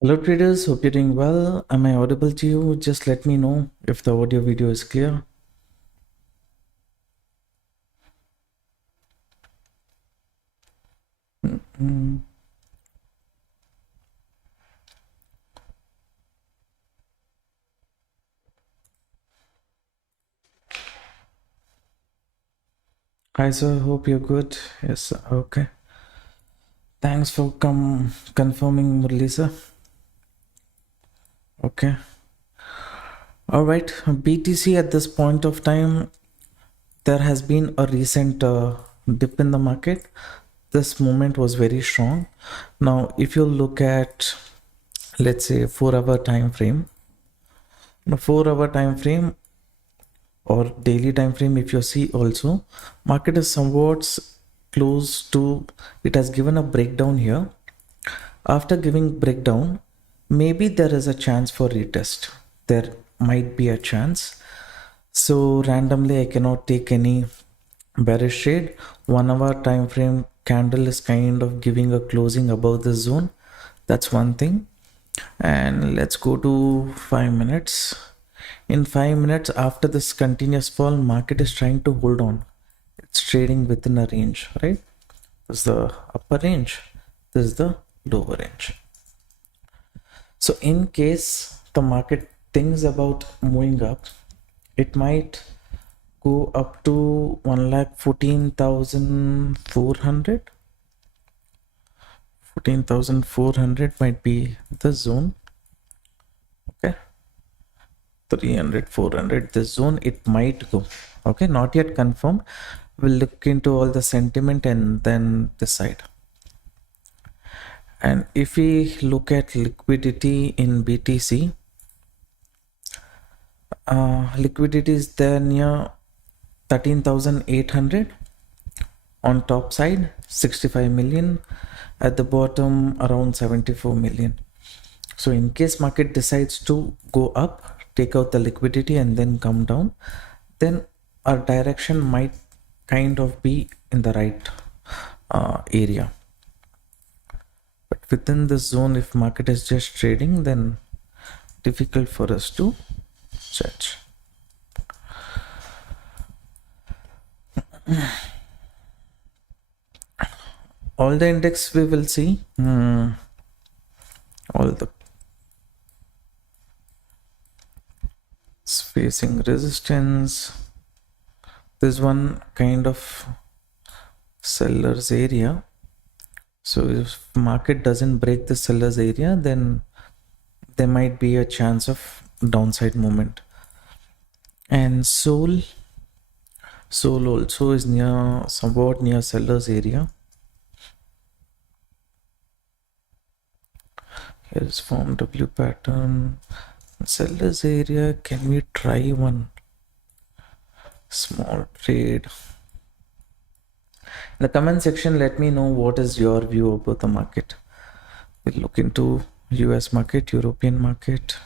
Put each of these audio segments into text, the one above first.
Hello traders, hope you're doing well. Am I audible to you? Just let me know if the audio video is clear. Mm. Hi sir, hope you're good. Yes, sir. Okay. Thanks for confirming, Murli sir. Okay. All right. BTC at this point of time, there has been a recent dip in the market. This movement was very strong. Now, if you look at, let's say, 4-hour time frame, the 4-hour time frame or daily time frame, if you see also, market is somewhat close to, it has given a breakdown here. After giving breakdown, maybe there is a chance for retest. There might be a chance. So randomly I cannot take any bearish trade. 1 hour time frame candle is kind of giving a closing above the zone. That's one thing. And let's go to 5 minutes. In 5 minutes after this continuous fall, market is trying to hold on. It's trading within a range, right? This is the upper range, this is the lower range. So in case the market thinks about moving up, it might go up to 1,14,400. 14,400 might be the zone. Okay, 300, 400, the zone it might go. Okay, not yet confirmed. We'll look into all the sentiment and then decide. And if we look at liquidity in BTC, liquidity is there near 13,800. On top side 65 million, at the bottom around 74 million. So in case market decides to go up, take out the liquidity and then come down, then our direction might kind of be in the right area. But within this zone, if market is just trading, then difficult for us to judge. All the index we will see, all the facing resistance. There's one kind of seller's area. So if market doesn't break the seller's area, then there might be a chance of downside movement. And Sol also is near, somewhat near seller's area. Here is form W pattern, seller's area. Can we try one small trade? In the comment section, let me know what is your view about the market. We'll look into US market, European market.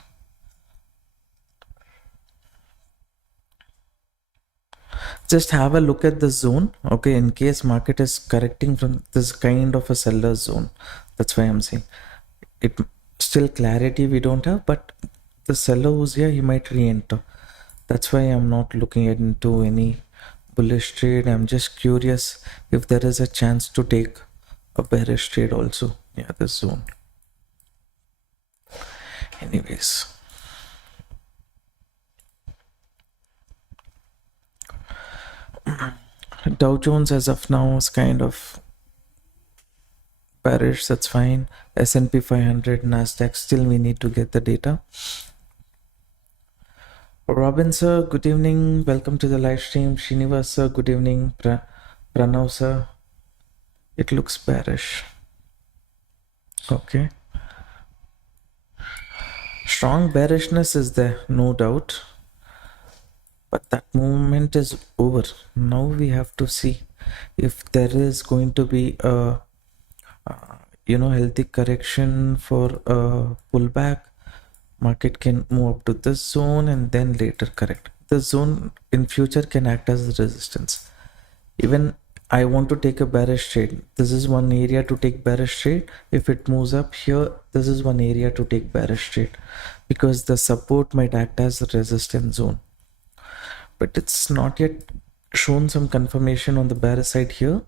Just have a look at the zone. Okay, in case market is correcting from this kind of a seller zone, that's why I'm saying it. Still clarity we don't have, but the seller who's here, he might re-enter. That's why I'm not looking into any bullish trade. I'm just curious if there is a chance to take a bearish trade also. Yeah, this zone. Anyways, Dow Jones as of now is kind of bearish. That's fine. S&P 500, Nasdaq, still we need to get the data. Robin sir, good evening. Welcome to the live stream. Srinivas sir, good evening. Pranav sir, it looks bearish. Okay. Strong bearishness is there, no doubt. But that movement is over. Now we have to see if there is going to be a healthy correction for a pullback. Market can move up to this zone and then later correct. The zone in future can act as resistance. Even I want to take a bearish trade. This is one area to take bearish trade. If it moves up here, this is one area to take bearish trade, because the support might act as a resistance zone. But it's not yet shown some confirmation on the bearish side here,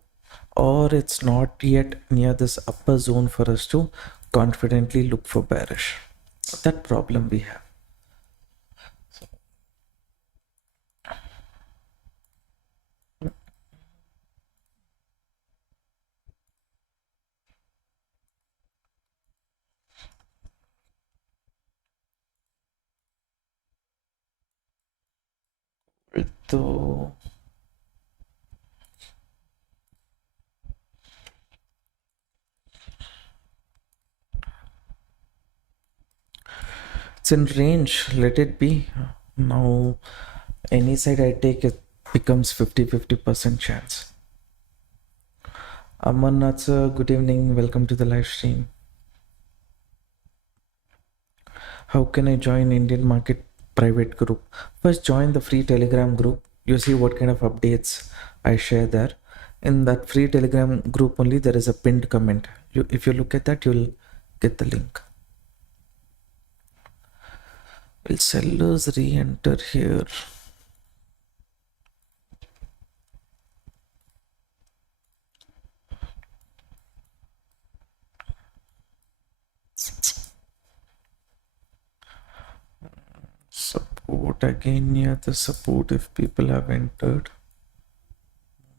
or it's not yet near this upper zone for us to confidently look for bearish. That problem we have. So it's in range, let it be. Now any side I take, it becomes 50% chance. Amarnath sir, good evening, welcome to the live stream. How can I join Indian market private group? First join the free Telegram group. You see what kind of updates I share there. In that free Telegram group only, there is a pinned comment. If you look at that, you'll get the link. Will sellers re-enter here? Support again, yeah, the support if people have entered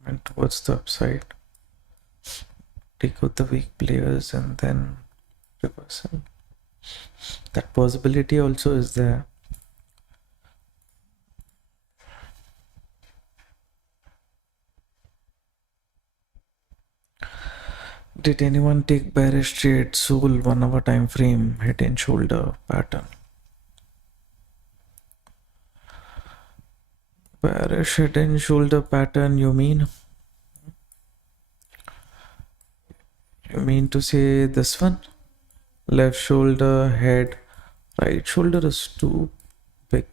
and towards the upside. Take out the weak players and then reversal. That possibility also is there. Did anyone take bearish trade? Soul 1 hour time frame, head and shoulder pattern. Bearish head and shoulder pattern, you mean? You mean to say this one? Left shoulder, head, right shoulder is too big.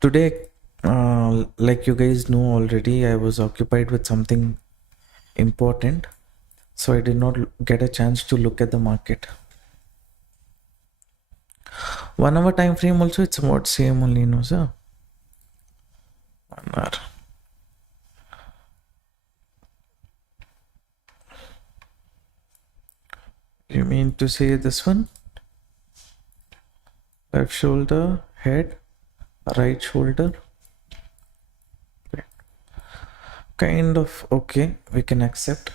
Today, like you guys know already, I was occupied with something important, so I did not get a chance to look at the market. 1 hour time frame also, it's about same only, no sir? 1 hour. You mean to say this one? Left shoulder, head, right shoulder. Kind of okay, we can accept.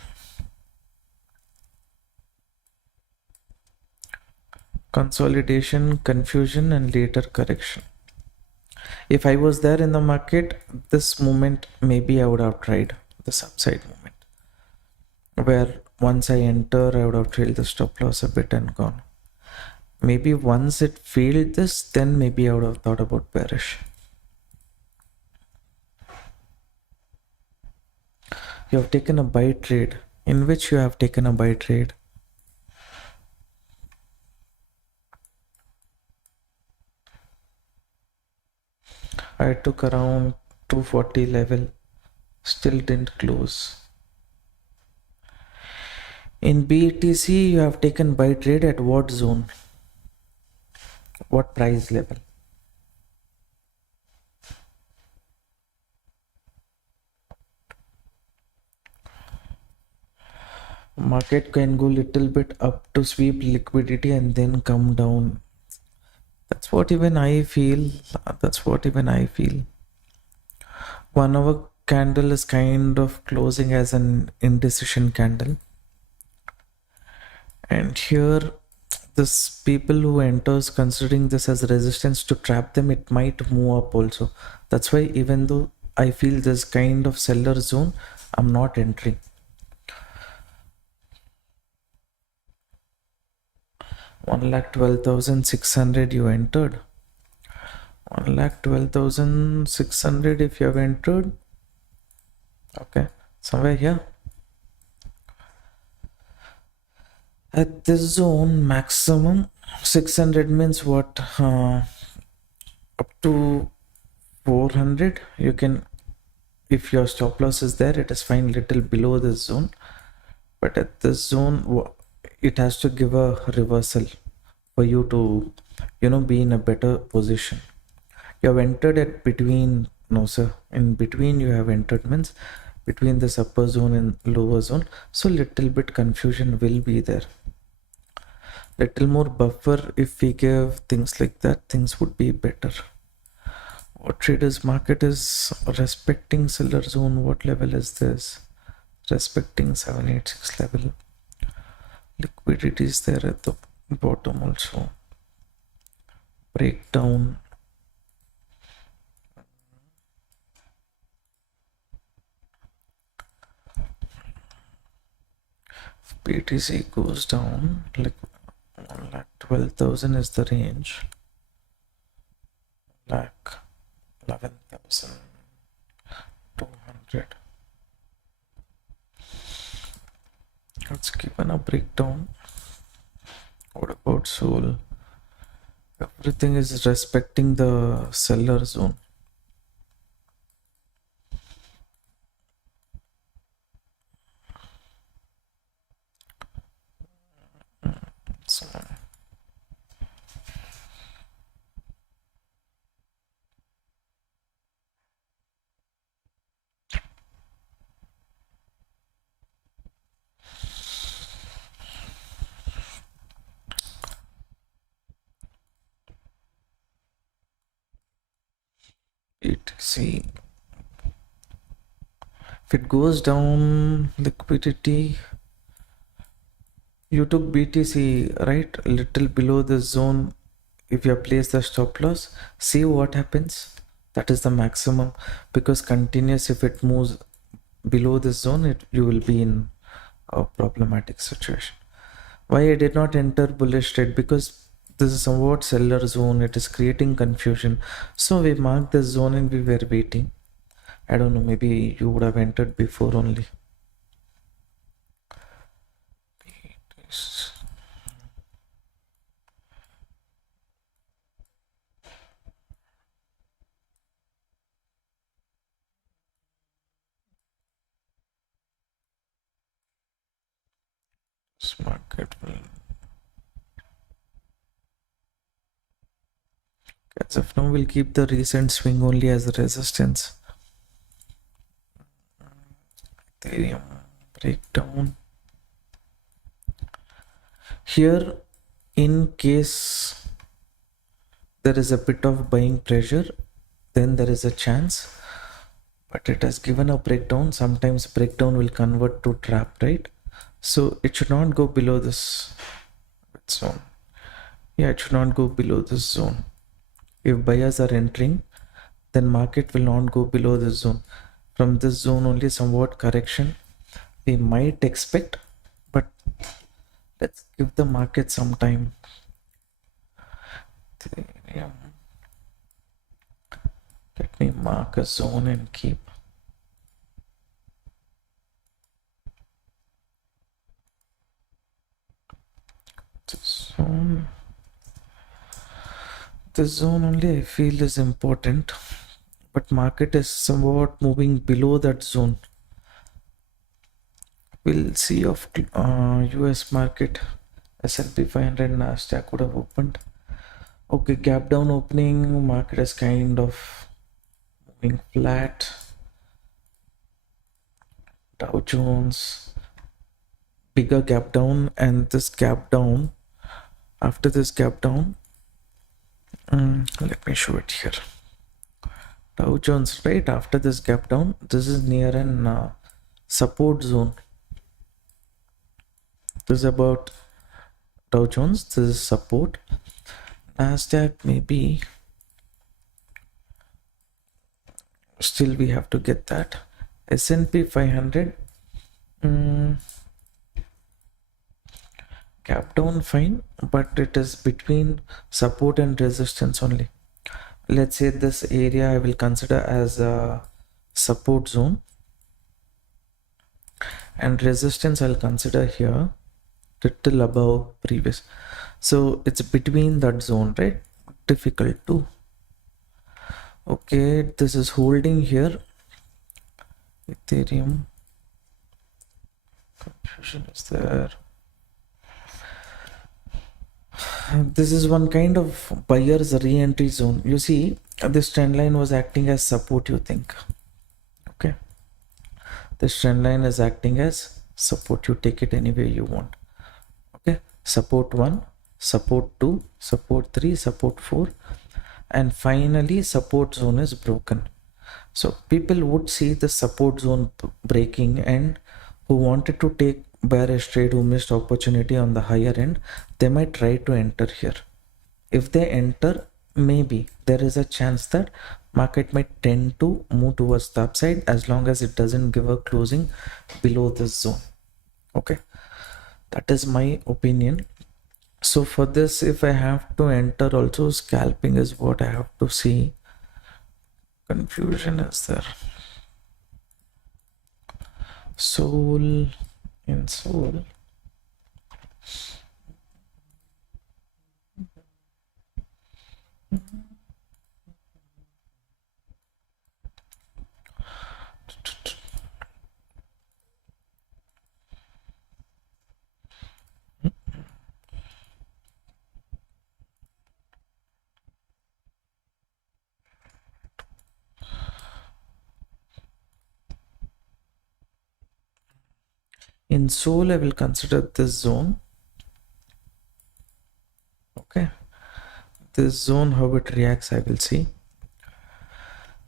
Consolidation, confusion, and later correction. If I was there in the market, this moment maybe I would have tried this upside movement, where once I enter, I would have trailed the stop loss a bit and gone. Maybe once it failed this, then maybe I would have thought about bearish. You have taken a buy trade. In which you have taken a buy trade? I took around 240 level, still didn't close. In BTC, you have taken buy trade at what zone? What price level? Market can go little bit up to sweep liquidity and then come down. That's what even I feel. 1 hour candle is kind of closing as an indecision candle. And here, this people who enters considering this as resistance to trap them, it might move up also. That's why even though I feel this kind of seller zone, I'm not entering. 1,12,600 you entered. 1,12,600 if you have entered. Okay, somewhere here. At this zone, maximum 600 means what? Up to 400, you can, if your stop loss is there, it is fine little below this zone, but at this zone it has to give a reversal for you to, be in a better position. You have entered at between. No sir, in between you have entered means between this upper zone and lower zone, so little bit confusion will be there. Little more buffer, if we give things like that, things would be better. What traders market is respecting seller zone? What level is this? Respecting 786 level. Liquidity is there at the bottom also. Breakdown. If BTC goes down, like 1,12,000 is the range. 11,200. Let's given a breakdown. What about Soul? Everything is respecting the seller zone. So BTC, if it goes down, liquidity, you took BTC right a little below the zone. If you place the stop loss, see what happens. That is the maximum, because continuous, if it moves below this zone, you will be in a problematic situation. Why I did not enter bullish trade? Because this is somewhat seller zone, it is creating confusion. So we marked this zone and we were waiting. I don't know, maybe you would have entered before only. This market will, as of now, we'll keep the recent swing only as a resistance. Ethereum breakdown. Here, in case there is a bit of buying pressure, then there is a chance, but it has given a breakdown. Sometimes breakdown will convert to trap, right? So it should not go below this zone. Yeah, it should not go below this zone. If buyers are entering, then market will not go below this zone. From this zone only somewhat correction we might expect, but let's give the market some time. Let me mark a zone and keep. This zone only I feel is important, but market is somewhat moving below that zone. We'll see of US market. S&P 500, Nasdaq would have opened. Okay, gap down opening, market is kind of moving flat. Dow Jones, bigger gap down, and this gap down, after this gap down, let me show it here. Dow Jones, right after this gap down, this is near an support zone. This is about Dow Jones, this is support. Nasdaq maybe, still we have to get that. S&P 500, gap down fine, but it is between support and resistance only. Let's say this area I will consider as a support zone, and resistance I'll consider here little above previous. So it's between that zone, right? Difficult to. Okay, this is holding here. Ethereum. Confusion is there. This is one kind of buyer's re-entry zone. You see, this trend line was acting as support, you think. Okay. This trend line is acting as support. You take it any way you want. Okay. Support 1, support 2, support 3, support 4. And finally, support zone is broken. So people would see the support zone breaking, and who wanted to take bearish trade, who missed opportunity on the higher end, they might try to enter here. If they enter, maybe there is a chance that market might tend to move towards the upside as long as it doesn't give a closing below this zone. Okay, that is my opinion. So for this, if I have to enter, also scalping is what I have to see. Confusion is there. Soul in soul. In soul, I will consider this zone. Okay, this zone, how it reacts, I will see.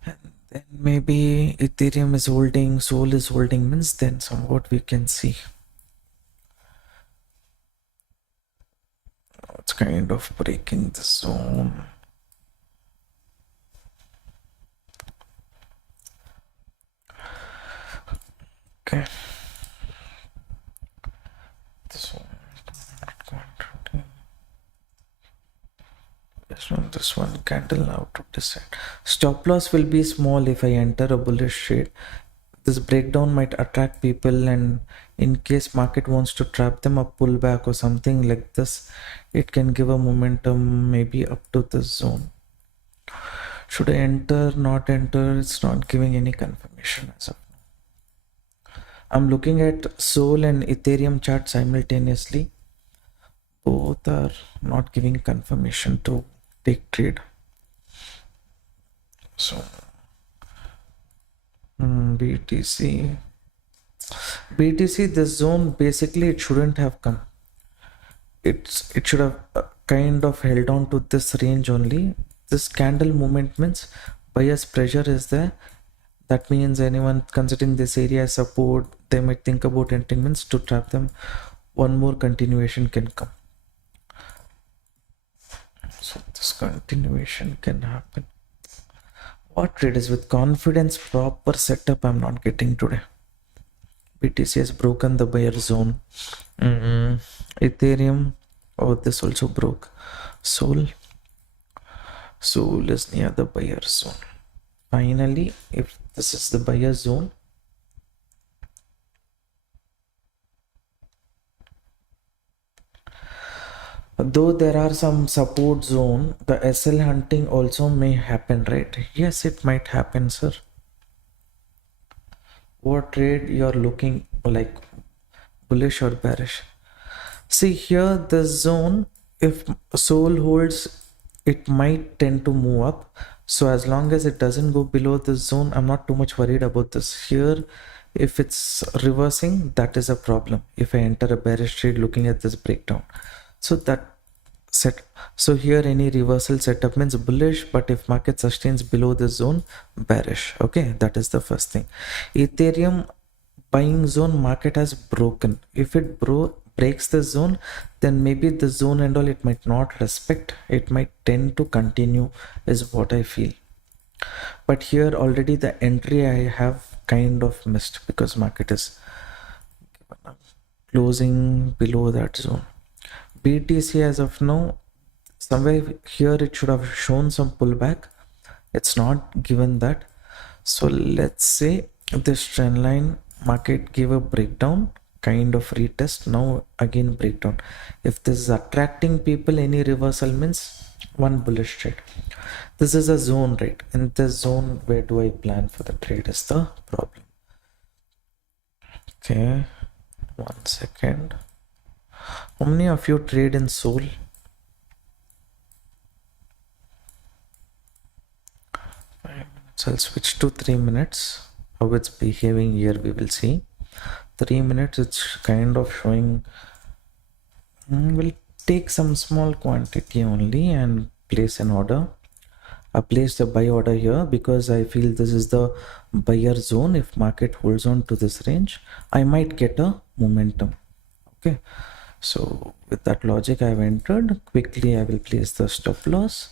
And then maybe Ethereum is holding, soul is holding, means then somewhat we can see. It's kind of breaking the zone. Okay. This one candle now to decide. Stop loss will be small if I enter a bullish trade. This breakdown might attract people, and in case market wants to trap them, a pullback or something like this, it can give a momentum maybe up to this zone. Should I enter, not enter? It's not giving any confirmation as of now. I'm looking at Sol and Ethereum chart simultaneously. Both are not giving confirmation to take trade. So BTC, this zone, basically it shouldn't have come. It should have kind of held on to this range only. This candle movement means buyer's pressure is there. That means anyone considering this area as support, they might think about entering, means to trap them. One more continuation can come. So this continuation can happen. What trade is with confidence, proper setup, I'm not getting today. BTC has broken the buyer zone. Ethereum, oh, this also broke. Soul is near the buyer zone. Finally, if this is the buyer zone, though there are some support zone, the SL hunting also may happen, right? Yes, it might happen, sir. What trade you're looking like, bullish or bearish? See here, the zone, if soul holds, it might tend to move up. So as long as it doesn't go below this zone, I'm not too much worried about this. Here, if it's reversing, that is a problem. If I enter a bearish trade looking at this breakdown, so that set, so here any reversal setup means bullish, but if market sustains below this zone, bearish. Okay, that is the first thing. Ethereum buying zone, market has broken. If it breaks the zone, then maybe the zone and all it might not respect, it might tend to continue, is what I feel. But here already the entry I have kind of missed because market is closing below that zone. BTC as of now, somewhere here it should have shown some pullback. It's not given that. So let's say this trend line, market gave a breakdown, kind of retest, now again breakdown. If this is attracting people, any reversal means one bullish trade. This is a zone, right? In this zone, where do I plan for the trade is the problem. Okay, 1 second. How many of you trade in Sol? So I'll switch to 3 minutes. How it's behaving here, we will see. 3 minutes, it's kind of showing. We'll take some small quantity only and place an order. I placed a buy order here because I feel this is the buyer zone. If market holds on to this range, I might get a momentum. Okay, so with that logic, I've entered. Quickly, I will place the stop loss,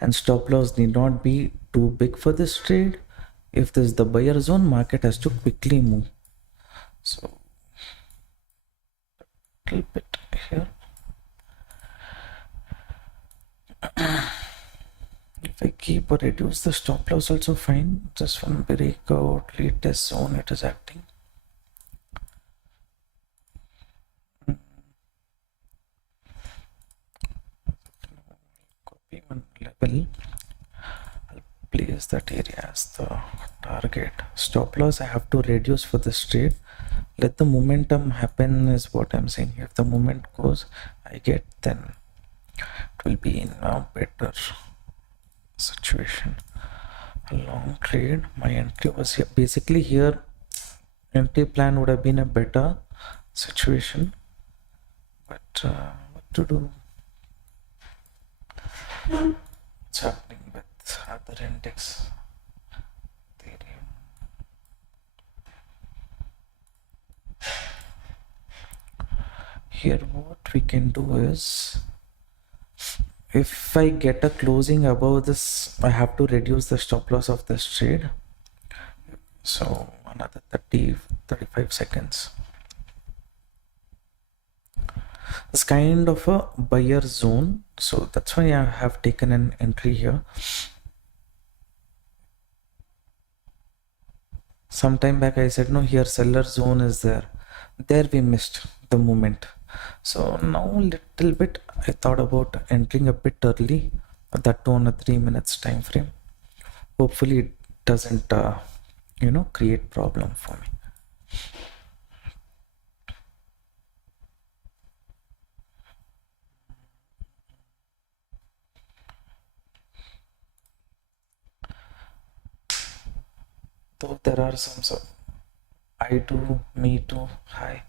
and stop loss need not be too big for this trade. If this is the buyer zone, market has to quickly move. So a little bit here. If I keep or reduce the stop loss, also fine. Just one breakout, latest zone, it is acting. Copy one level. I'll place that area as the target. Stop loss I have to reduce for this trade. Let the momentum happen is what I'm saying. If the moment goes, I get, then it will be in a better situation. A long trade. My entry was here. Basically here, entry plan would have been a better situation, but what to do? What's happening with other index? Here what we can do is, if I get a closing above this, I have to reduce the stop loss of this trade. So another 35 seconds. It's kind of a buyer zone, so that's why I have taken an entry here. Sometime back I said, no, here seller zone is there. There we missed the moment. So now little bit I thought about entering a bit early, that too on a 3 minutes time frame. Hopefully it doesn't create problem for me. Though there are some I do, me too, hi.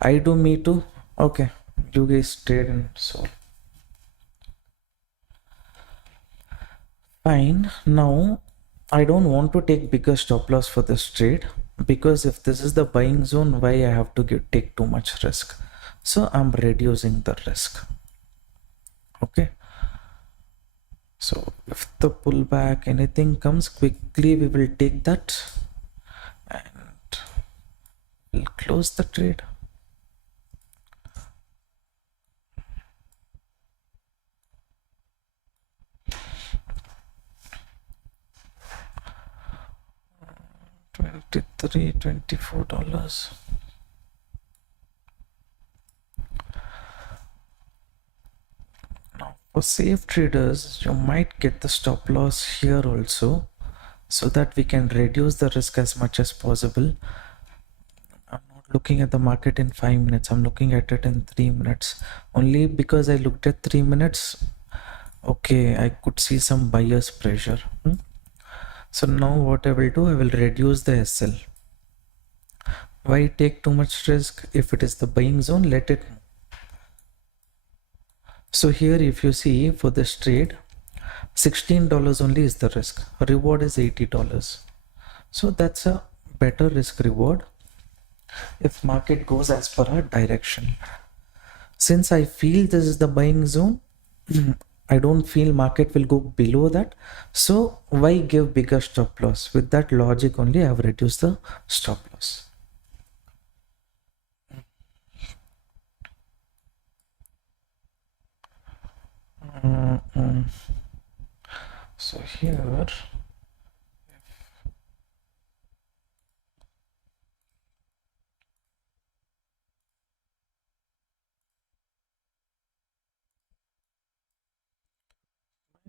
I do, me too. Okay, you guys trade in Sol. Fine. Now I don't want to take bigger stop loss for this trade, because if this is the buying zone, why I have to take too much risk? So I'm reducing the risk. Okay. So if the pullback anything comes quickly, we will take that and we'll close the trade. $24. Now for safe traders, you might get the stop loss here also, so that we can reduce the risk as much as possible. I'm not looking at the market in 5 minutes, I'm looking at it in 3 minutes. Only because I looked at 3 minutes, okay, I could see some buyer's pressure. So now what I will do, I will reduce the SL. Why take too much risk? If it is the buying zone, let it move. So here if you see for this trade, $16 only is the risk. Reward is $80. So that's a better risk reward if market goes as per our direction. Since I feel this is the buying zone, I don't feel market will go below that. So why give bigger stop loss? With that logic only, I have reduced the stop loss. So here,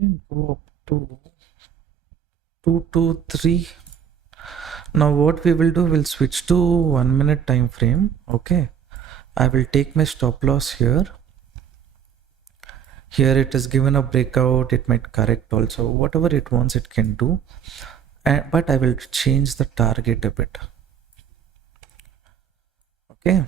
and go up to 223. Now what we will do, we'll switch to 1 minute time frame. Okay, I will take my stop loss here. Here it is given a breakout, it might correct also, whatever it wants it can do. But I will change the target a bit. Okay,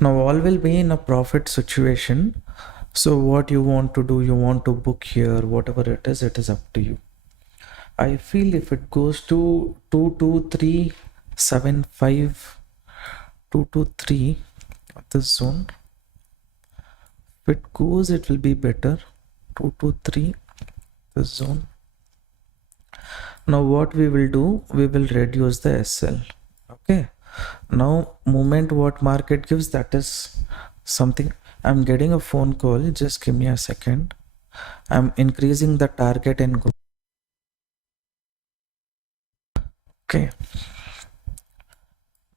now all will be in a profit situation. So what you want to do, you want to book here, whatever it is up to you. I feel if it goes to 22375, 223, this zone, if it goes it will be better. 223, this zone. Now what we will do, we will reduce the SL. Okay, now moment what market gives, that is something. I'm getting a phone call, just give me a second. I'm increasing the target and go. Okay,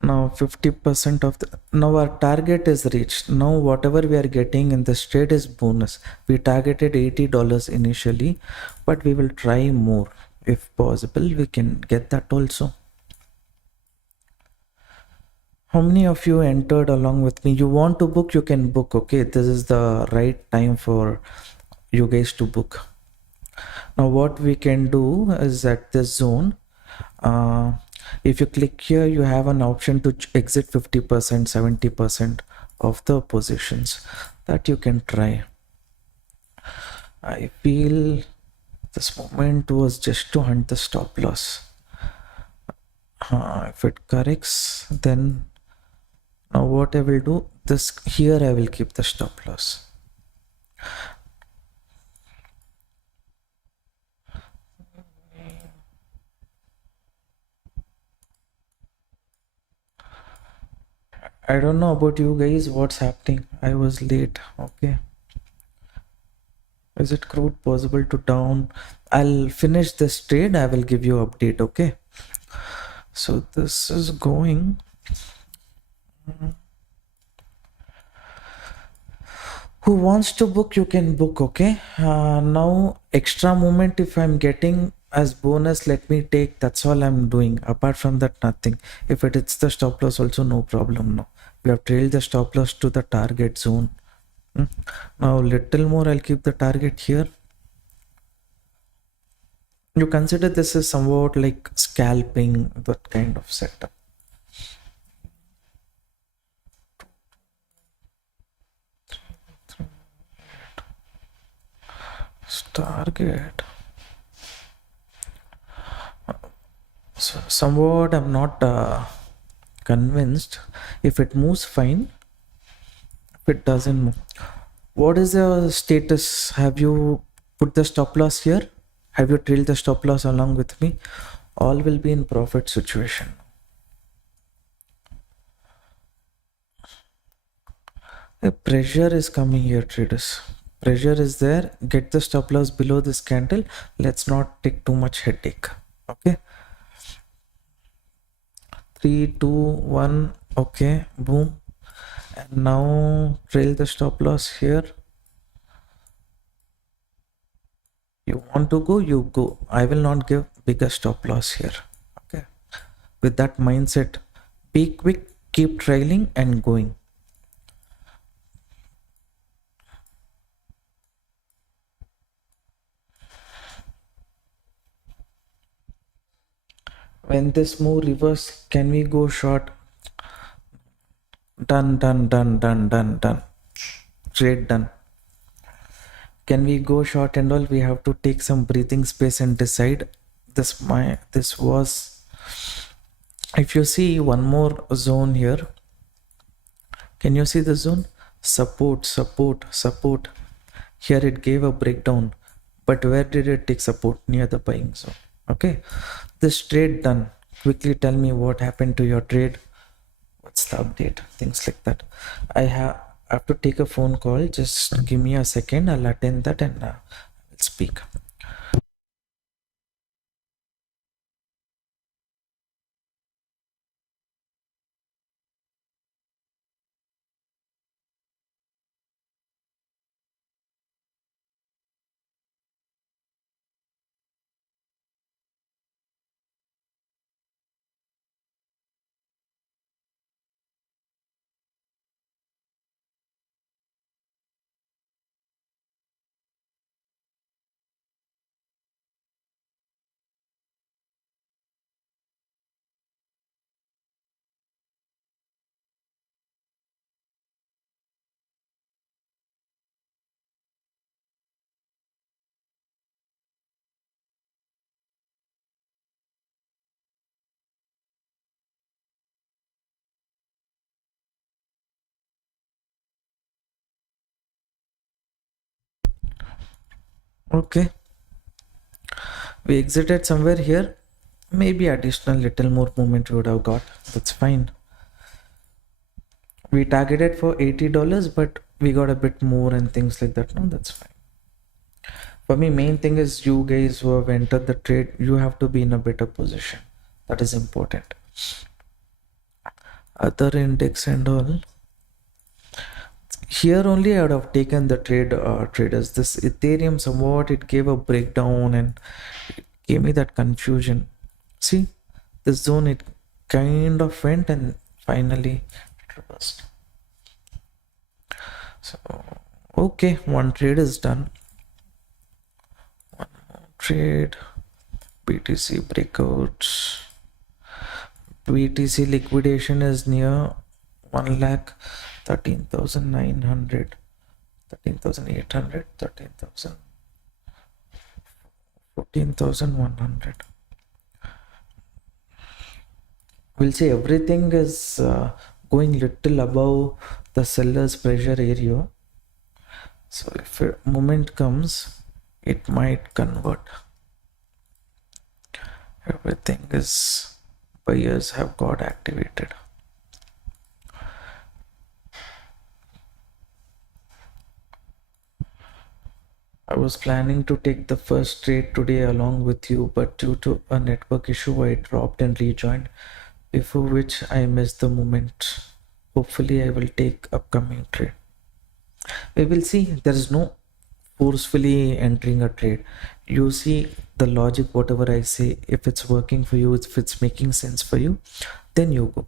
now 50% of the, now our target is reached. Now whatever we are getting in this trade is bonus. We targeted $80 initially, but we will try more. If possible, we can get that also. How many of you entered along with me? You want to book, you can book. Okay, this is the right time for you guys to book. Now what we can do is at this zone, if you click here, you have an option to exit 50%, 70% of the positions that you can try. I feel this moment was just to hunt the stop loss. If it corrects, then now what I will do, this here I will keep the stop loss. I don't know about you guys, what's happening. I was late. Okay, is it crude possible to down? I'll finish this trade, I will give you update. Okay, so this is going. Who wants to book, you can book. Okay, now extra movement if I'm getting as bonus, let me take. That's all I'm doing. Apart from that, nothing. If it hits the stop loss also, no problem. No, we have trailed the stop loss to the target zone. Now little more, I'll keep the target here. You consider this is somewhat like scalping, that kind of setup. Target. So somewhat I'm not convinced. If it moves, fine. If it doesn't move, what is the status? Have you put the stop loss here? Have you trailed the stop loss along with me? All will be in profit situation. A pressure is coming here, traders. Pressure is there. Get the stop loss below this candle. Let's not take too much headache. Okay, 3 2 1. Okay, boom. And now trail the stop loss here. You want to go, you go. I will not give bigger stop loss here. Okay, with that mindset, be quick, keep trailing and going. When this move reverse, can we go short? Done, done, done, done, done, done. Trade done. Can we go short and all? We have to take some breathing space and decide. This was, if you see one more zone here, can you see the zone? Support, support, support. Here it gave a breakdown, but where did it take support? Near the buying zone. Okay, this trade done. Quickly tell me what happened to your trade. What's the update? Things like that. I have to take a phone call. Just give me a second. I'll attend that and I'll speak. Okay, we exited somewhere here. Maybe additional little more movement we would have got. That's fine. We targeted for $80, but we got a bit more and things like that. No, that's fine. For me, main thing is you guys who have entered the trade, you have to be in a better position. That is important. Other index and all. Here only I would have taken the traders. This Ethereum somewhat it gave a breakdown and it gave me that confusion. See, this zone it kind of went and finally it reversed. So okay, one trade is done. One more trade. BTC breakouts. BTC liquidation is near 1,13,900, 13,800, 13,000, 14,100. We'll say everything is going little above the seller's pressure area. So if a moment comes, it might convert. Everything is buyers have got activated. I was planning to take the first trade today along with you, but due to a network issue, I dropped and rejoined, before which I missed the moment. Hopefully, I will take upcoming trade. We will see. There is no forcefully entering a trade. You see the logic, whatever I say, if it's working for you, if it's making sense for you, then you go.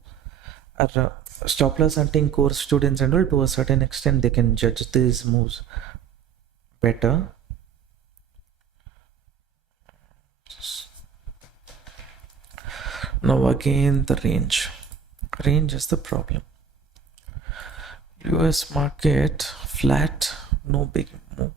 Our stop loss hunting course students and all, to a certain extent, they can judge these moves better. Now again the range is the problem. US market flat, no big move.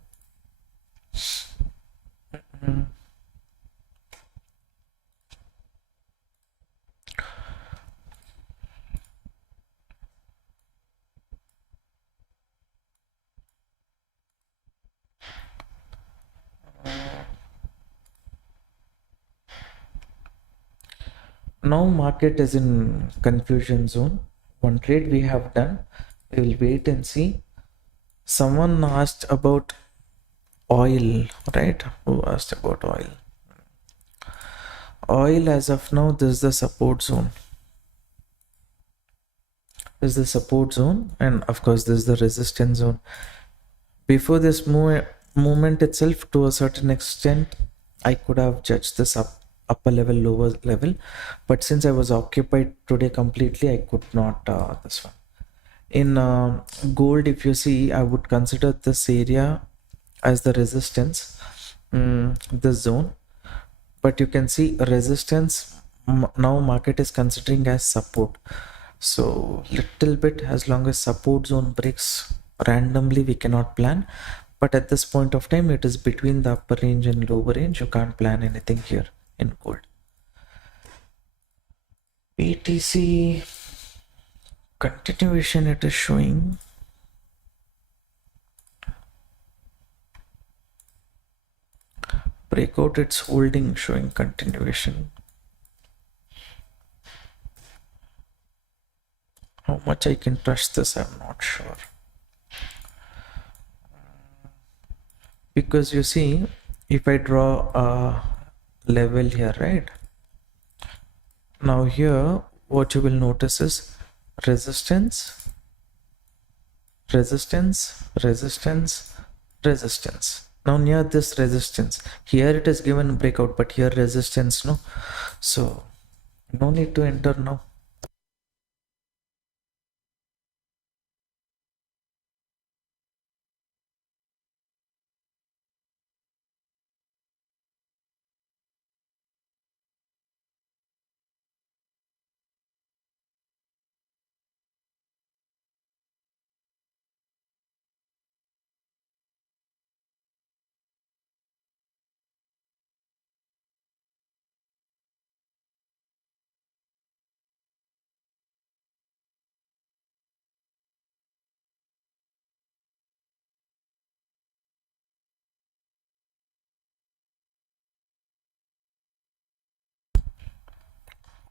Now market is in confusion zone. One trade we have done, we will wait and see. Someone asked about oil, right? Who asked about oil? Oil, as of now, this is the support zone. This is the support zone, and of course this is the resistance zone. Before this movement itself, to a certain extent, I could have judged this upper level, lower level, but since I was occupied today completely, I could not this one. In gold, if you see, I would consider this area as the resistance, this zone, but you can see resistance now market is considering as support. So little bit, as long as support zone breaks randomly, we cannot plan, but at this point of time it is between the upper range and lower range. You can't plan anything here in gold. BTC continuation, it is showing. Breakout, it's holding, showing continuation. How much I can trust this, I'm not sure. Because you see, if I draw a level here, right? Now here, what you will notice is resistance, resistance, resistance, resistance. Now near this resistance, here it is given breakout, but here resistance, no? So no need to enter now.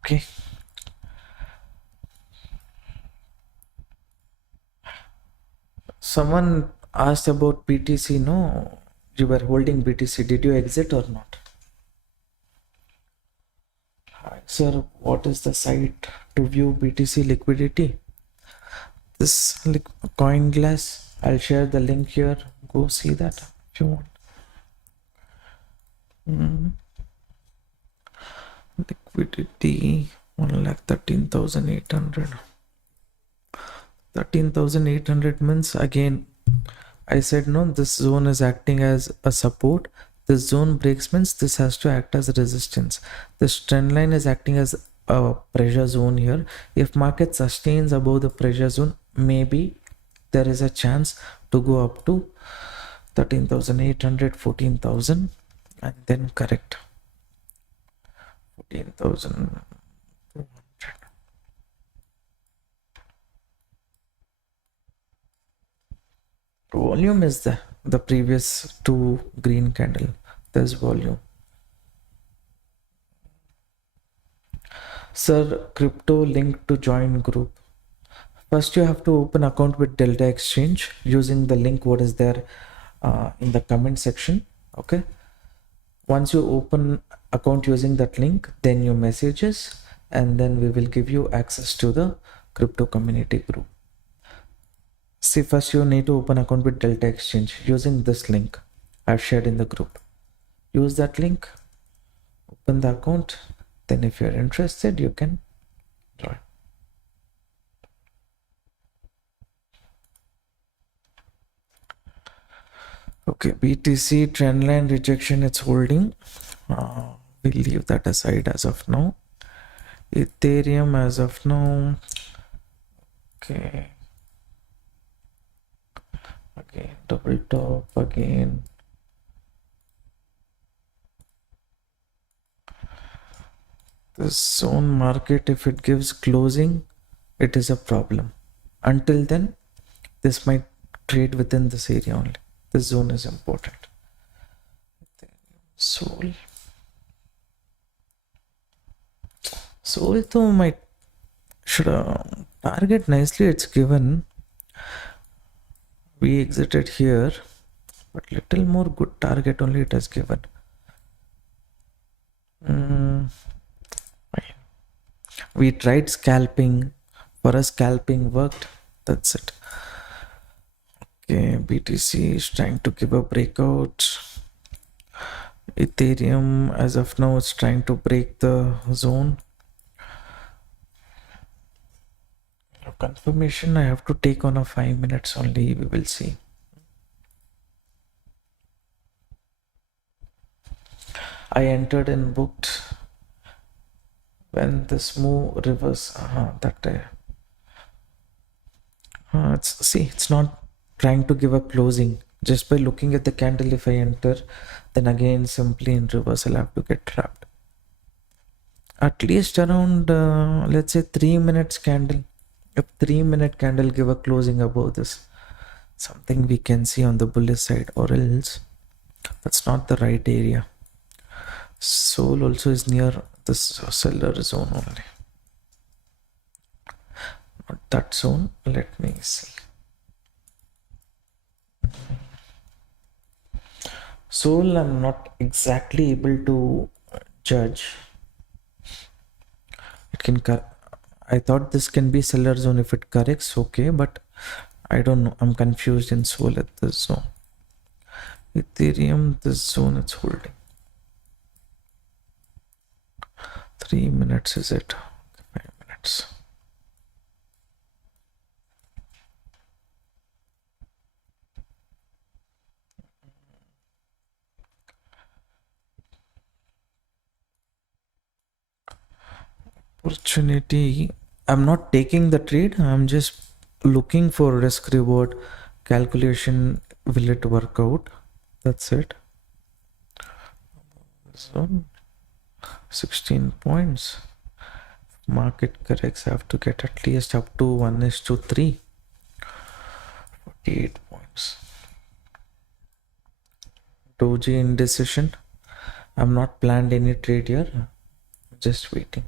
Okay. Someone asked about BTC. No, you were holding BTC. Did you exit or not? Hi, sir, what is the site to view BTC liquidity? This coin glass. I'll share the link here. Go see that if you want. Liquidity 1,13,800. 13,800 means again I said no, this zone is acting as a support. This zone breaks means this has to act as resistance. This trend line is acting as a pressure zone here. If market sustains above the pressure zone, maybe there is a chance to go up to 13,800, 14,000 and then correct. 14,200. Volume is the previous two green candle. There's volume. Sir, crypto link to join group. First you have to open account with Delta Exchange using the link what is there in the comment section. Okay, once you open account using that link, then you message us and then we will give you access to the crypto community group. See, first you need to open account with Delta Exchange using this link I've shared in the group. Use that link, open the account, then if you're interested you can join. Okay, BTC trendline rejection, it's holding. We'll leave that aside as of now. Ethereum as of now. Okay. Again, double top again. This zone market, if it gives closing, it is a problem. Until then, this might trade within this area only. This zone is important. Soul though might should target nicely. It's given. We exited here, but little more good target only it has given. We tried scalping. For us, scalping worked. That's it. Okay, BTC is trying to give a breakout. Ethereum as of now is trying to break the zone. Confirmation I have to take on a 5 minutes only. We will see. I entered and booked when this move reverse. That it's not trying to give a closing. Just by looking at the candle, if I enter, then again simply in reversal I have to get trapped. At least around let's say 3 minutes candle. If 3-minute candle give a closing above this, something we can see on the bullish side, or else that's not the right area. Soul also is near this seller zone only, not that zone. Let me see. Soul I'm not exactly able to judge. It can I thought this can be seller zone if it corrects, okay, but I don't know. I'm confused in Soul at this zone. Ethereum, this zone it's holding. 3 minutes is it? 5 minutes. Opportunity. I'm not taking the trade. I'm just looking for risk reward calculation. Will it work out? That's it. So 16 points. Market corrects. I have to get at least up to 1:3. 48 points. Doji indecision. I'm not planned any trade here. Just waiting.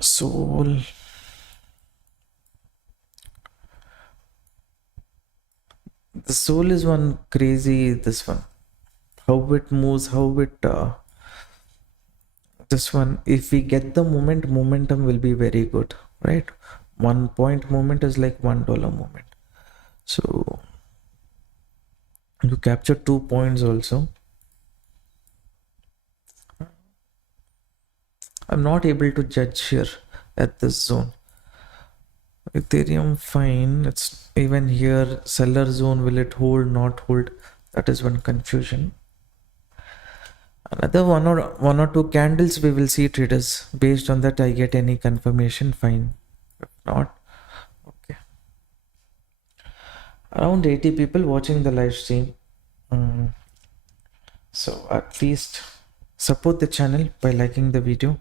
Soul. The soul is one crazy. This one, how it moves, how it. This one, if we get the momentum will be very good, right? 1 point moment is like $1 moment. So you capture 2 points also. I'm not able to judge here at this zone. Ethereum, fine. It's even here, seller zone, will it hold, not hold? That is one confusion. Another one or two candles we will see, traders. Based on that, I get any confirmation, fine. If not, okay. Around 80 people watching the live stream. So at least support the channel by liking the video.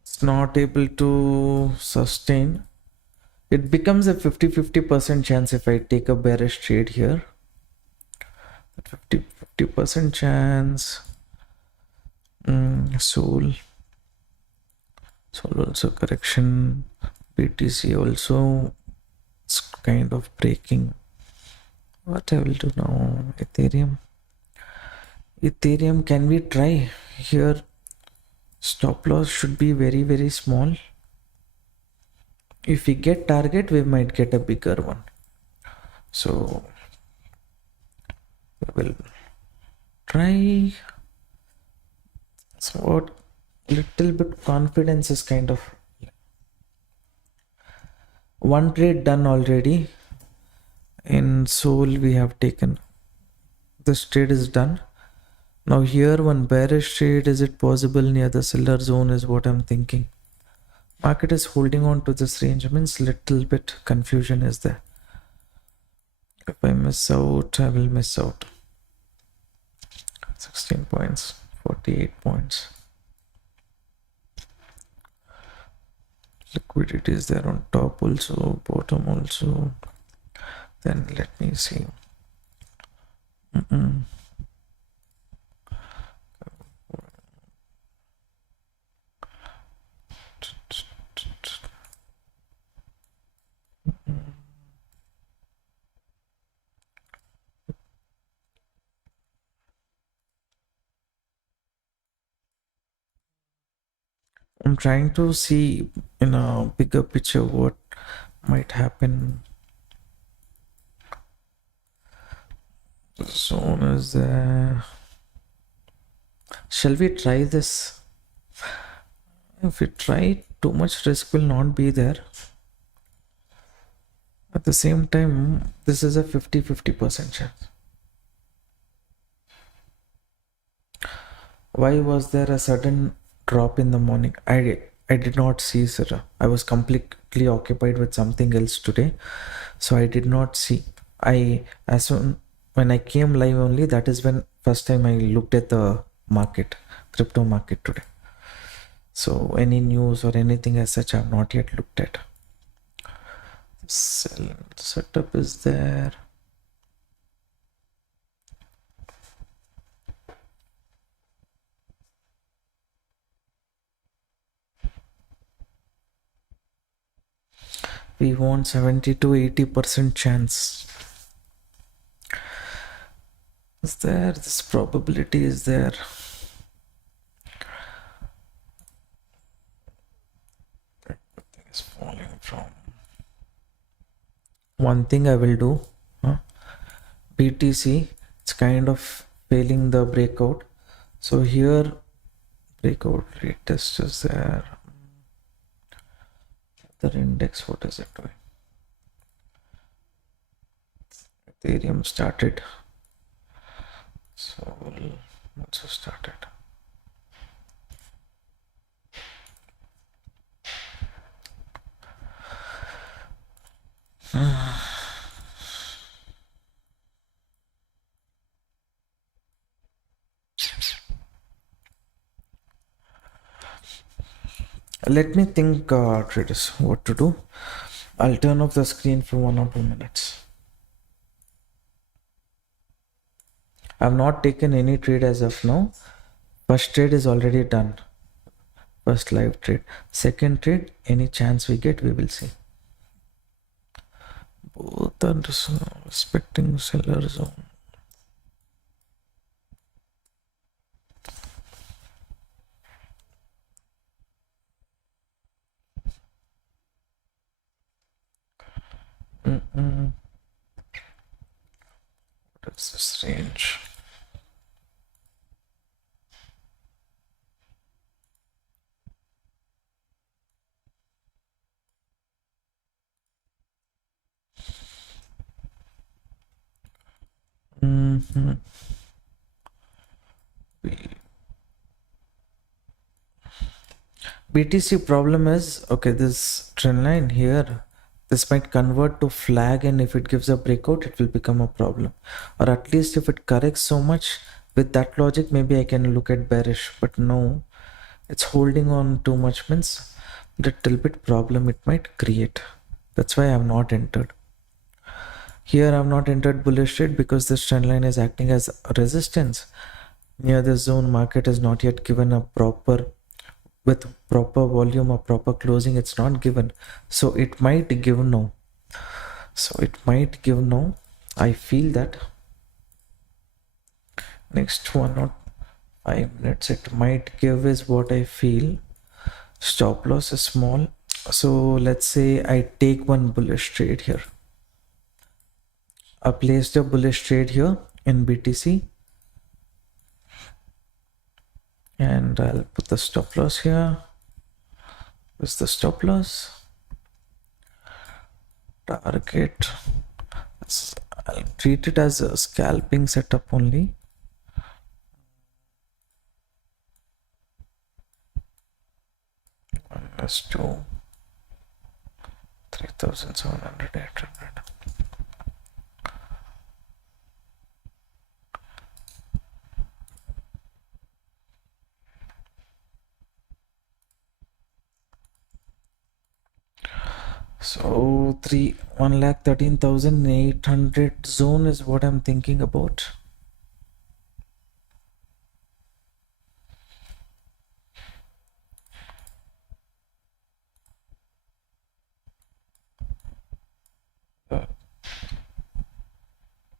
It's not able to sustain. It becomes a 50% chance if I take a bearish trade here. 50% chance. Soul also correction. BTC also, it's kind of breaking. What I will do now? Ethereum, can we try here? Stop loss should be very small. If we get target, we might get a bigger one. So we will try. So what, little bit confidence is kind of. One trade done already. In Soul we have taken. This trade is done. Now here one bearish trade, is it possible near the seller zone is what I'm thinking. Market is holding on to this range, means little bit confusion is there. If I miss out, I will miss out. 16 points, 48 points. Liquidity is there on top also, bottom also. Then let me see. I'm trying to see in a bigger picture what might happen. The zone is there. Shall we try this? If we try, too much risk will not be there. At the same time, this is a 50% chance. Why was there a sudden drop in the morning? I did not see, sir. I was completely occupied with something else today, so I did not see. As soon when I came live only, that is when first time I looked at the market, crypto market today. So any news or anything as such, I have not yet looked at. Sell setup is there. We want 70 to 80% chance. Is there? This probability is there. Everything is falling from. One thing I will do, BTC, it's kind of failing the breakout. So here, breakout retest is there. The index, what is it doing? Ethereum started. So we'll also start it. Let me think, traders, what to do. I'll turn off the screen for 1 or 2 minutes. I've not taken any trade as of now. First trade is already done. First live trade. Second trade, any chance we get, we will see. Both are respecting seller zone. What is this range? BTC problem is, okay, this trend line here, this might convert to flag, and if it gives a breakout, it will become a problem. Or at least if it corrects so much, with that logic, maybe I can look at bearish, but no, it's holding on too much, means little bit problem it might create. That's why I have not entered. Here I have not entered bullish trade because this trend line is acting as resistance. Near the zone, market is not yet given a proper, with proper volume or proper closing, it's not given. So it might give no. I feel that next 1 or 5 minutes it might give is what I feel. Stop loss is small. So let's say I take one bullish trade here. I placed a bullish trade here in BTC. And I'll put the stop loss here. This is the stop loss. Target. I'll treat it as a scalping setup only. Let's do 3,700, 800. So 1,13,800 zone is what I'm thinking about.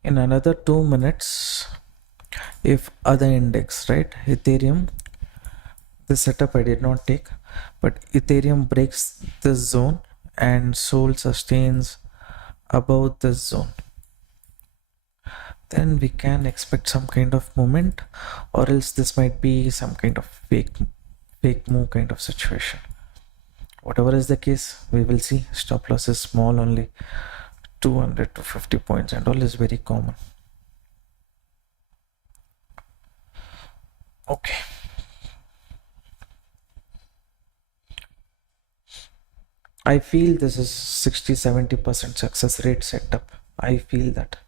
In another 2 minutes, if other index, right, Ethereum, this setup I did not take, but Ethereum breaks this zone and Sol sustains above this zone, then we can expect some kind of movement, or else this might be some kind of fake move kind of situation. Whatever is the case, we will see. Stop loss is small only, 200 to 50 points and all is very common. Okay, I feel this is 60-70% success rate setup. I feel that.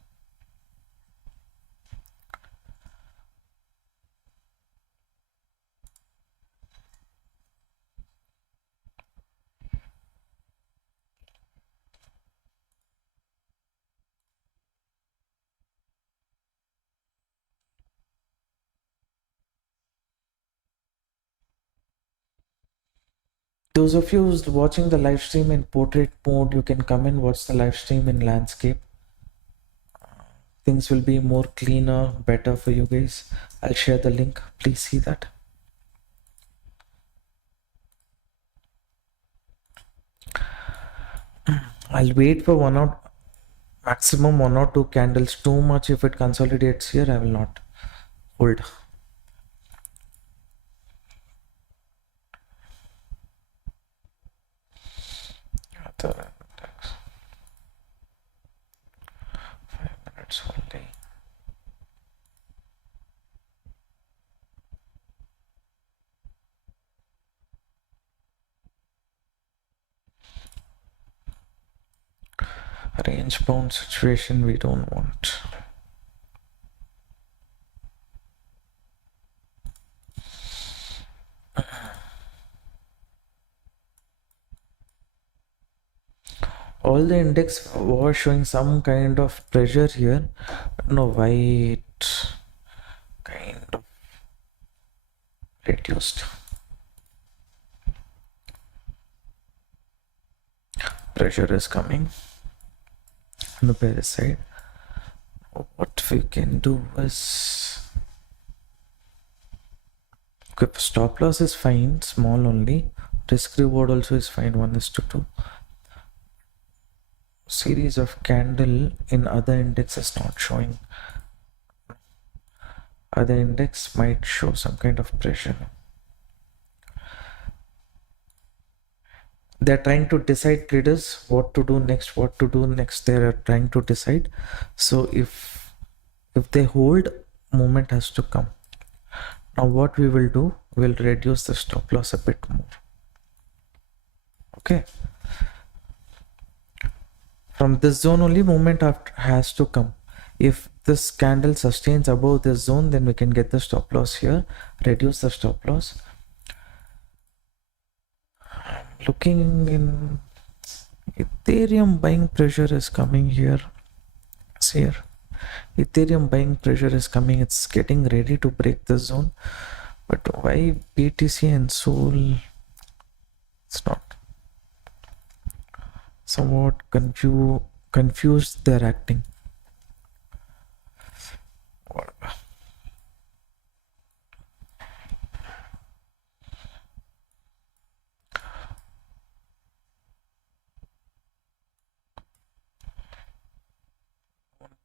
Those of you who's watching the live stream in portrait mode, you can come and watch the live stream in landscape. Things will be more cleaner, better for you guys. I'll share the link. Please see that. I'll wait for maximum 1 or 2 candles. Too much if it consolidates here, I will not hold. Other index. 5 minutes only. Range bound situation we don't want. all the index was showing some kind of pressure here. No, why it kind of reduced. Pressure is coming on the bearish side. What we can do is, okay, stop loss is fine, small only. Risk reward also is fine, 1:2. Series of candle in other index is not showing. Other index might show some kind of pressure. They're trying to decide, traders, what to do next. They're trying to decide. So if they hold, movement has to come. Now what we will do, we'll reduce the stop loss a bit more. Okay, from this zone only movement has to come. If this candle sustains above this zone, then we can get the stop loss here, reduce the stop loss. Looking in Ethereum, buying pressure is coming here. See here, Ethereum buying pressure is coming. It's getting ready to break the zone. But why BTC and Sol? It's not. Somewhat confused they're acting.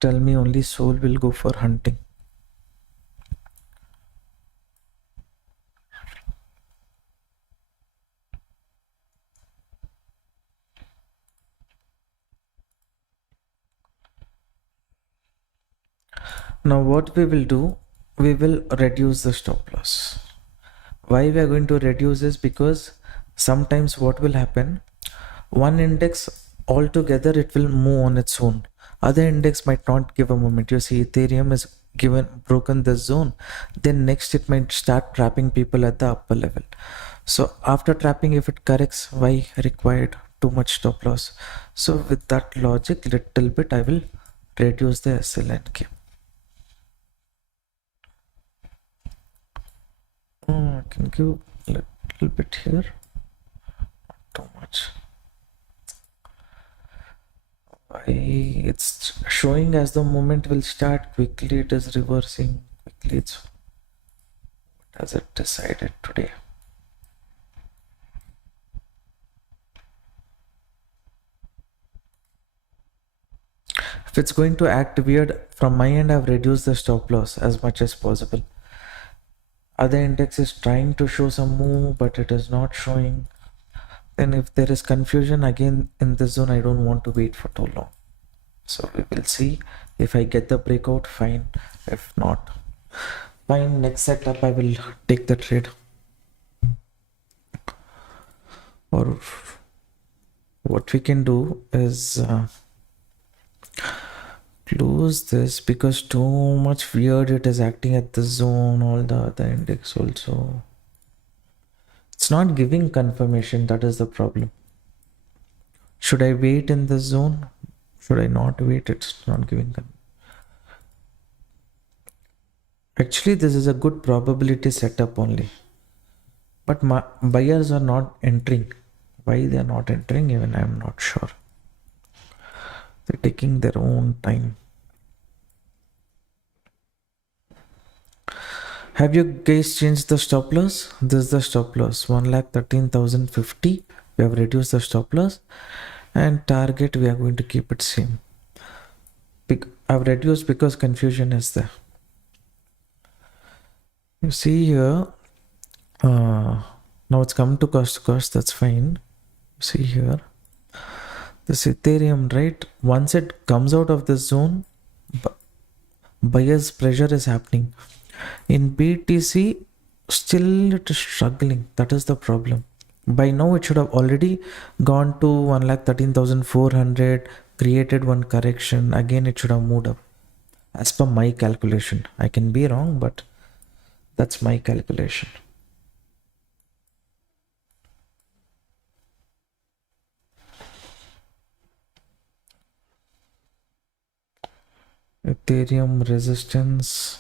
Tell me only Sol will go for hunting. Now what we will do, we will reduce the stop loss. Why we are going to reduce is because sometimes what will happen, one index altogether it will move on its own. Other index might not give a movement. You see Ethereum is broken this zone, then next it might start trapping people at the upper level. So after trapping, if it corrects, why required too much stop loss? So with that logic, little bit I will reduce the SLNK. I can give a little bit here, not too much. It's showing as the movement will start quickly, it is reversing quickly. What has it decided today? If it's going to act weird, from my end I've reduced the stop loss as much as possible. Other index is trying to show some move, but it is not showing. Then if there is confusion again in this zone, I don't want to wait for too long. So we will see. If I get the breakout, fine. If not, fine. Next setup, I will take the trade. Or what we can do is close this, because too much weird it is acting at the zone, all the other index also. It's not giving confirmation, that is the problem. Should I wait in the zone? Should I not wait? It's not giving confirmation. Actually, this is a good probability setup only. But buyers are not entering. Why they are not entering, even I am not sure. They're taking their own time. Have you guys changed the stop loss? This is the stop loss, 1,13,050. We have reduced the stop loss, and target we are going to keep it same. I've reduced because confusion is there. You see here, now it's come to cost, that's fine. See here, this Ethereum, right? Once it comes out of the zone, buyer's pressure is happening. In BTC, still it is struggling. That is the problem. By now it should have already gone to 1,13,400, created one correction. Again it should have moved up, as per my calculation. I can be wrong, but that's my calculation. Ethereum resistance.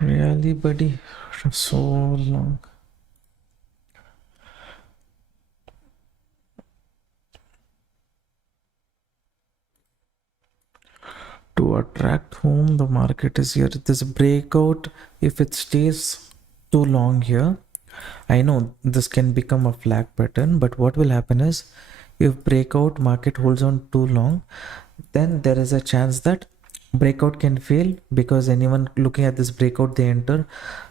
Really, buddy? So long. To attract whom the market is here. This breakout, if it stays too long here, I know this can become a flag pattern, but what will happen is if breakout market holds on too long, then there is a chance that breakout can fail because anyone looking at this breakout they enter,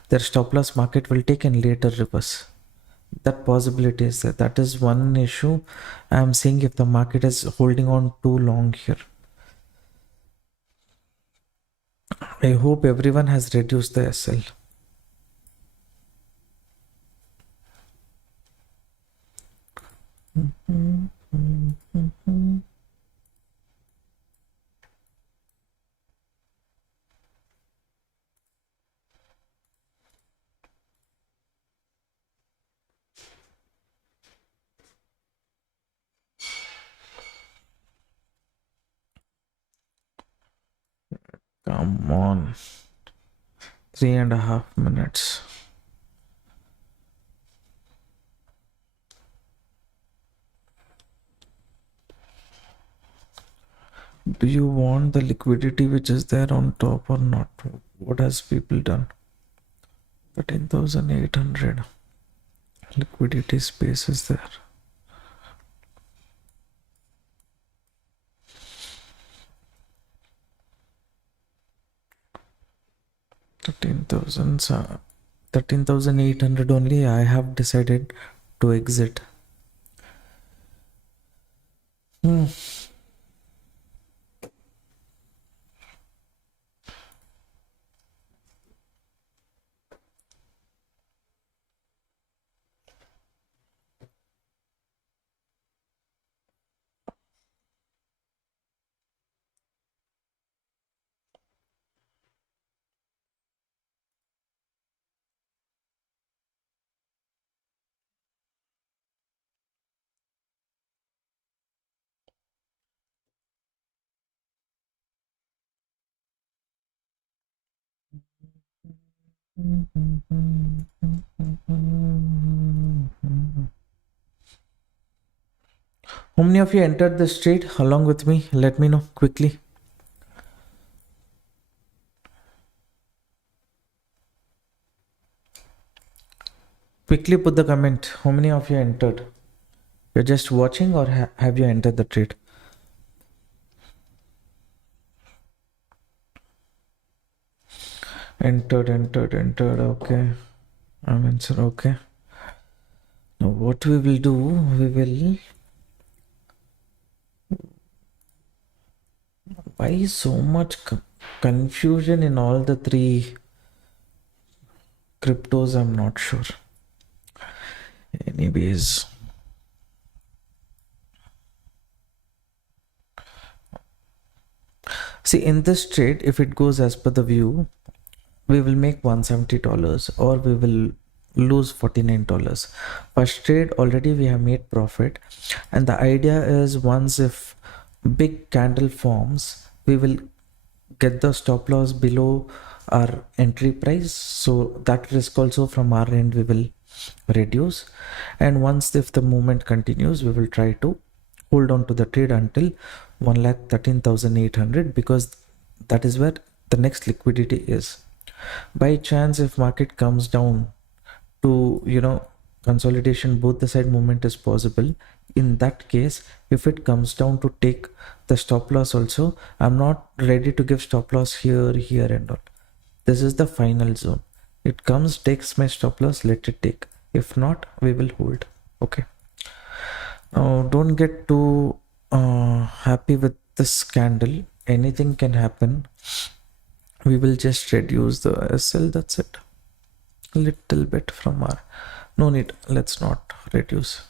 their stop loss market will take and later reverse. That possibility is there. That is one issue I'm seeing if the market is holding on too long here. I hope everyone has reduced the SL. Come on. 3.5 minutes. Do you want the liquidity which is there on top or not? What has people done? 13,800 liquidity space is there. 13,800 only. I have decided to exit. How many of you entered this trade along with me? Let me know quickly. Quickly put the comment. How many of you entered? You're just watching or have you entered the trade? Entered. Okay. I'm answer. Okay. Now what we will do, we will... Why so much confusion in all the three cryptos? I'm not sure. Anyways. See, in this trade, if it goes as per the view, we will make $170 or we will lose $49. First trade already we have made profit, and the idea is once if big candle forms, we will get the stop loss below our entry price, so that risk also from our end we will reduce. And once if the movement continues, we will try to hold on to the trade until 1,13,800 because that is where the next liquidity is. By chance if market comes down to consolidation, both the side movement is possible. In that case, if it comes down to take the stop loss also, I'm not ready to give stop loss here and all. This is the final zone. It comes, takes my stop loss, let it take. If not, we will hold. Okay. Now don't get too happy with this candle. Anything can happen. We will just reduce the SL, that's it. A little bit from our... No need, let's not reduce.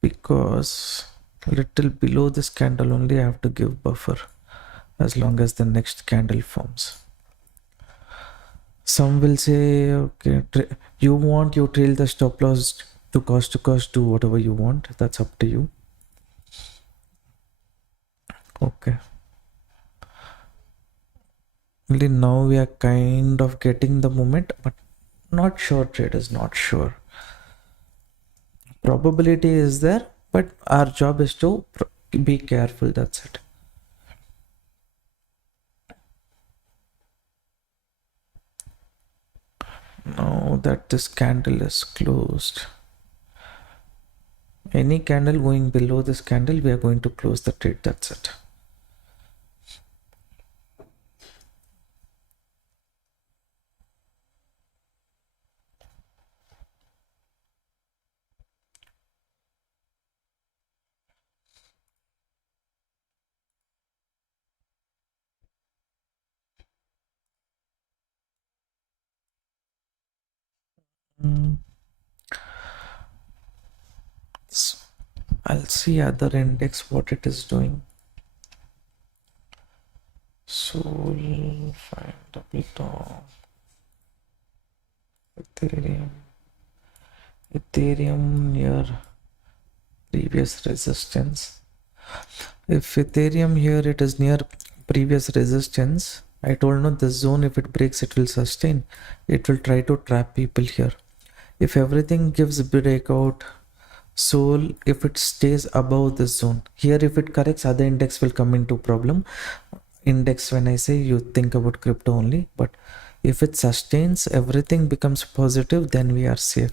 Because Little below this candle only I have to give buffer as long as the next candle forms. Some will say, okay, you trail the stop loss to cost, do whatever you want. That's up to you. Okay. Only now we are kind of getting the moment, but not sure, traders, not sure. Probability is there, but our job is to be careful. That's it. Now that this candle is closed, any candle going below this candle, we are going to close the trade. That's it. Mm. So I'll see other index what it is doing. Sol, fine, double top, Ethereum near previous resistance. If Ethereum here it is near previous resistance, I told no this zone if it breaks it will sustain. It will try to trap people here. If everything gives breakout, Sol if it stays above this zone, here if it corrects other index will come into problem. Index when I say you think about crypto only, but if it sustains everything becomes positive, then we are safe.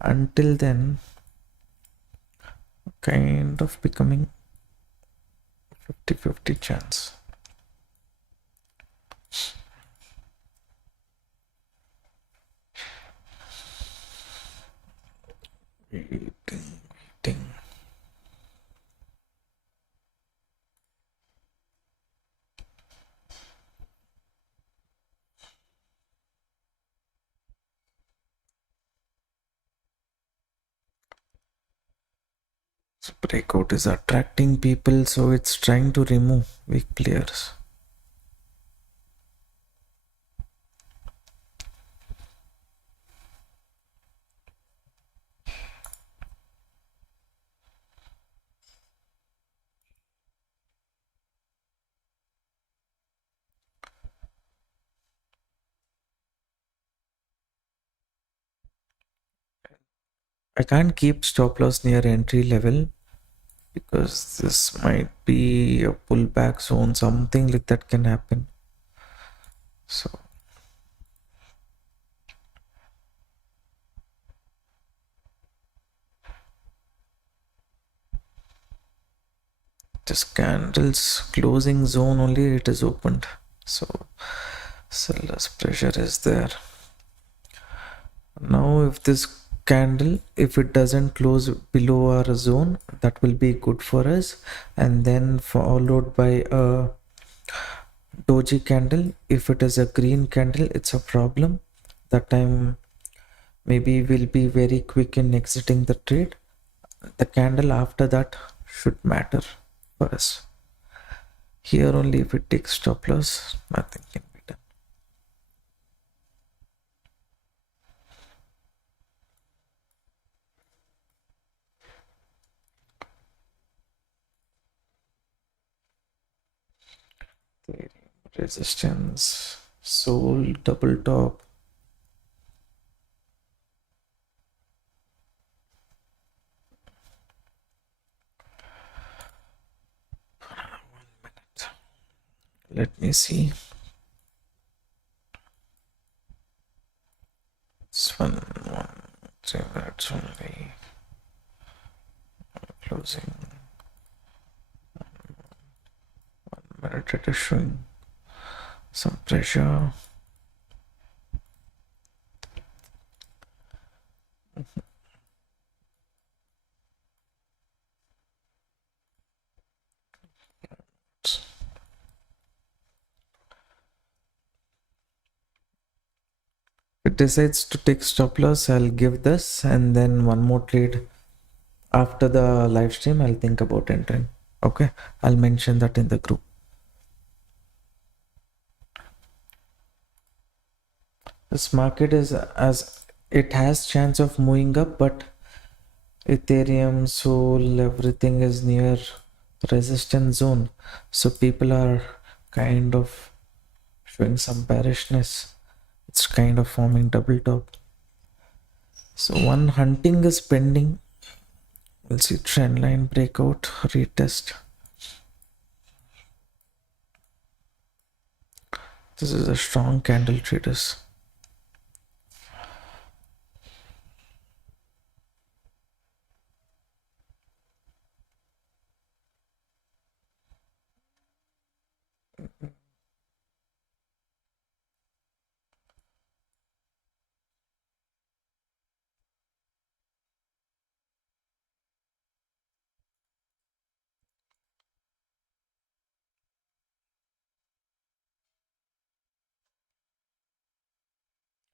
Until then, kind of becoming 50-50 chance. Waiting. So breakout is attracting people, so it's trying to remove weak players. I can't keep stop loss near entry level because this might be a pullback zone, something like that can happen. So this candle's closing zone only it is opened, so seller's pressure is there. Now if this candle, if it doesn't close below our zone, that will be good for us, and then followed by a doji candle. If it is a green candle, it's a problem. That time maybe we'll be very quick in exiting the trade. The candle after that should matter for us. Here only if it takes stop loss, nothing can be done. Resistance, Sol, double top. Let me see. It's 3 minutes only. Closing. 1 minute it is showing some pressure. It decides to take stop loss, I'll give this and then one more trade after the live stream I'll think about entering. Okay, I'll mention that in the group. This market is, as it has chance of moving up, but Ethereum, Sol, everything is near resistance zone, so people are kind of showing some bearishness. It's kind of forming double top. So one hunting is pending. We'll see trend line breakout, retest. This is a strong candle, traders.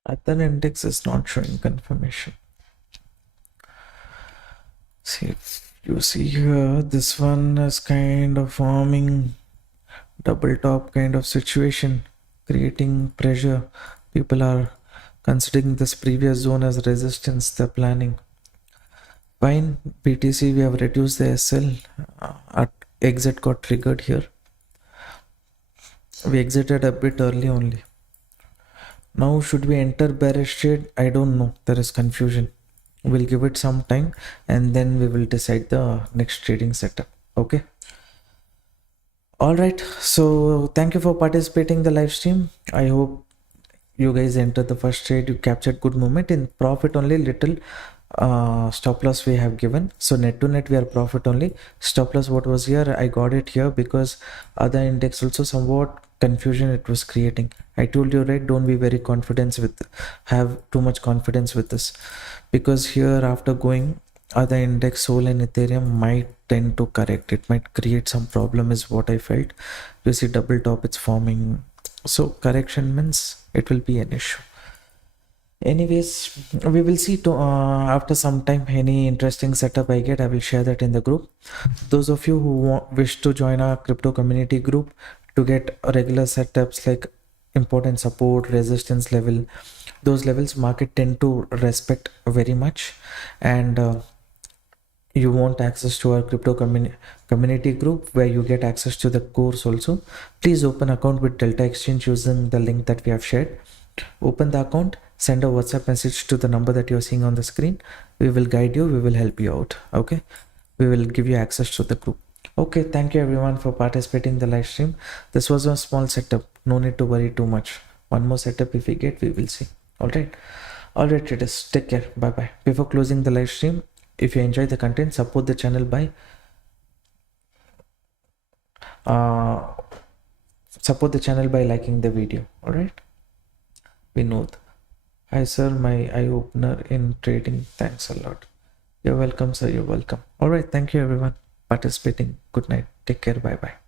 Other index is not showing confirmation. See, if you see here, this one is kind of forming double top kind of situation, creating pressure. People are considering this previous zone as resistance. They're planning. Fine, BTC, we have reduced the SL. At exit got triggered here. We exited a bit early only. Now should we enter bearish trade? I don't know. There is confusion. We'll give it some time and then we will decide the next trading setup. Okay. All right. So thank you for participating in the live stream. I hope you guys entered the first trade. You captured good movement in profit only. Little stop loss we have given, so net to net we are profit only. Stop loss what was here, I got it here because other index also somewhat confusion it was creating. I told you, right, don't be very confident with, have too much confidence with this, because here after going other index, Sol and Ethereum might tend to correct. It might create some problem is what I felt. You see double top it's forming, so correction means it will be an issue. Anyways, we will see to after some time any interesting setup I get, I will share that in the group. Those of you who wish to join our crypto community group to get regular setups like important support, resistance level, those levels market tend to respect very much, and you want access to our crypto community group where you get access to the course also. Please open account with Delta Exchange using the link that we have shared. Open the account, send a WhatsApp message to the number that you're seeing on the screen. We will guide you, we will help you out. Okay, we will give you access to the group. Okay, thank you everyone for participating in the live stream. This was a small setup, no need to worry too much. One more setup if we get, we will see. All right traders, take care, bye bye. Before closing the live stream, if you enjoy the content, support the channel by liking the video. All right, Vinod, hi sir, my eye opener in trading. Thanks a lot. You're welcome, sir. You're welcome. All right. Thank you, everyone, participating. Good night. Take care. Bye bye.